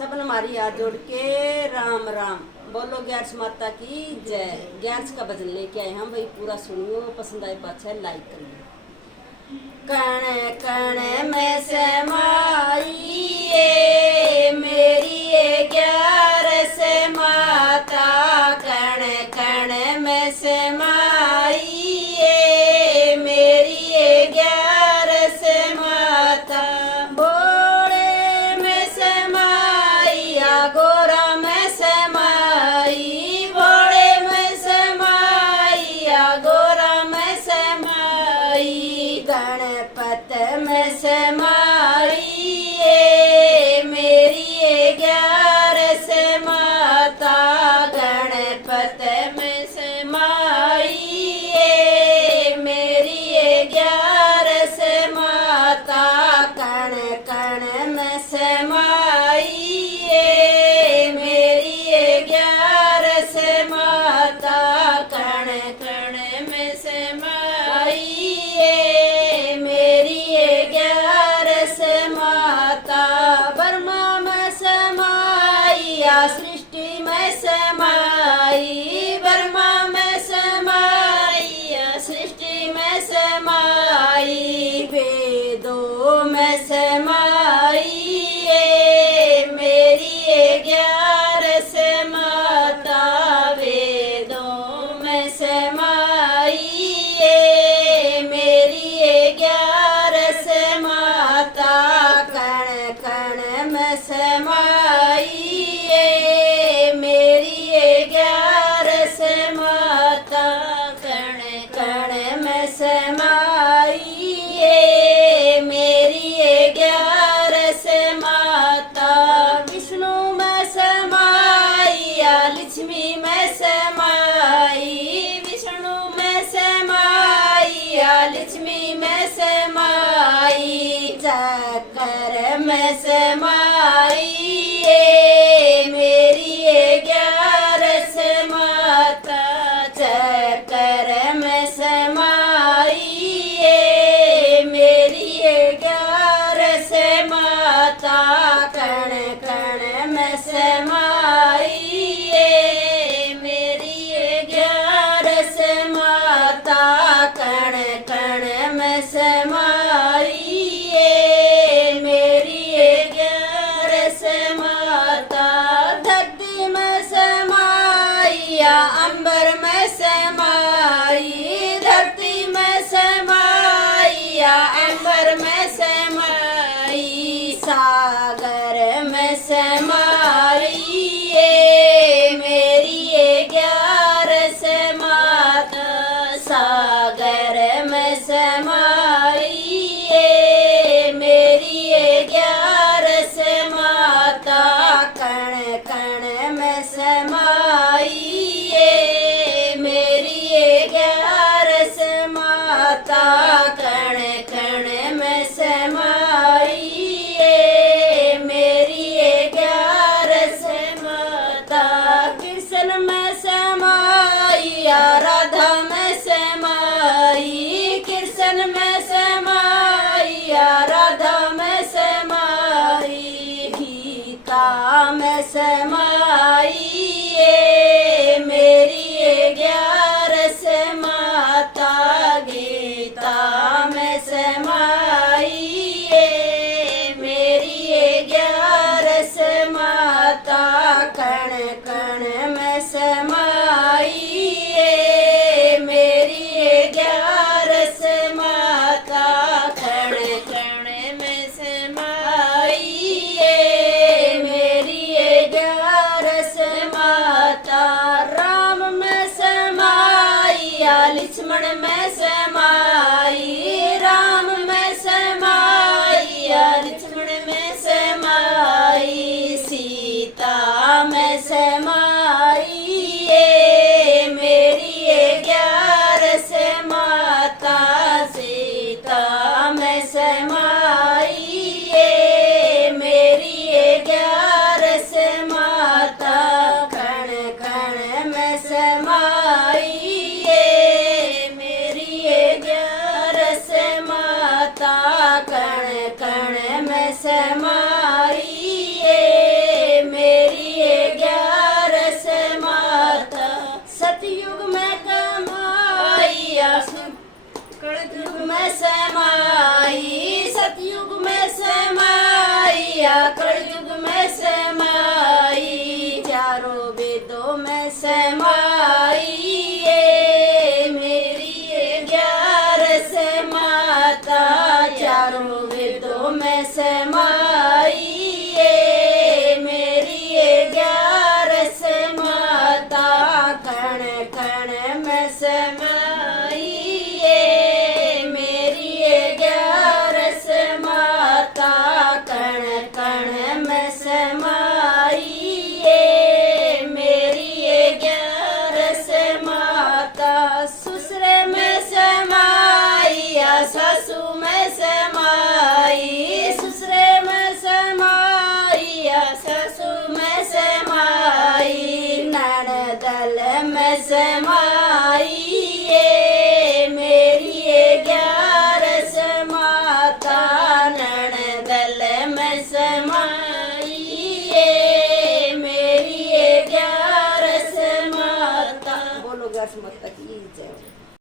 सबन हमारी हाथ जोड़ के राम राम बोलो। ग्यारस माता की जय। ग्यारस का भजन लेके आए हम, भाई पूरा सुनियो, पसंद आए पाछा लाइक करिए। कण कण में समाइए मेरी ग्यारस माता, कण कण में समाइए मेरी ग्यारस माता। बोले में समाइया गोरा में समाई, बोले में समाइया गोरा में समाई। गणपत में समाइए मेरी ग्यारस माता, गणपत में समाइए मेरी ग्यारस माता। कण कण में समाइए मेरी ग्यारस माता, कण कण में समाइए मेरी ग्यारस माता। ब्रह्मा में समाइया सृष्टि में समाई, ब्रह्मा में समाइया सृष्टि में समाई। वेदों में समाइए मेरी ग्यारस माता, वेदों में समाइए मेरी ग्यारस माता। कण कण में समाइए मेरी ग्यारस माता, कण कण में समाइए मेरी ग्यारस माता। विष्णु में समाइया लक्ष्मी में समाई, विष्णु में समाइया लक्ष्मी में समाई। चक्र में समाइए मेरी ग्यारस माता, चक्र में समाइए मेरी ग्यारस माता। कण कण में समाइए मेरी ग्यारस माता, कण कण में समाइए मेरी ग्यारस माता। धरती में समाइया अंबर में समाई, धरती में समाइया अंबर में समाई। सागर में समाइए मेरी ग्यारस माता, सागर में समाइए मेरी ग्यारस माता। कण कण में समाइए मेरी ग्यारस माता, कण कण में समाइए मेरी ग्यारस माता। कृष्ण में समाइया राधा में समाई, कृष्ण में समाइया राधा में समाई। गीता में समाइए मेरी ग्यारस माता, गीता में समाइए मेरी ग्यारस माता। कण कण में समाइए मेरी ग्यारस माता, कण कण में समाइए मेरी ग्यारस माता। समाइए मेरी ये 11 माता नणदल में समाइए मेरी ये 11 माता। बोलो 11 माता की जय।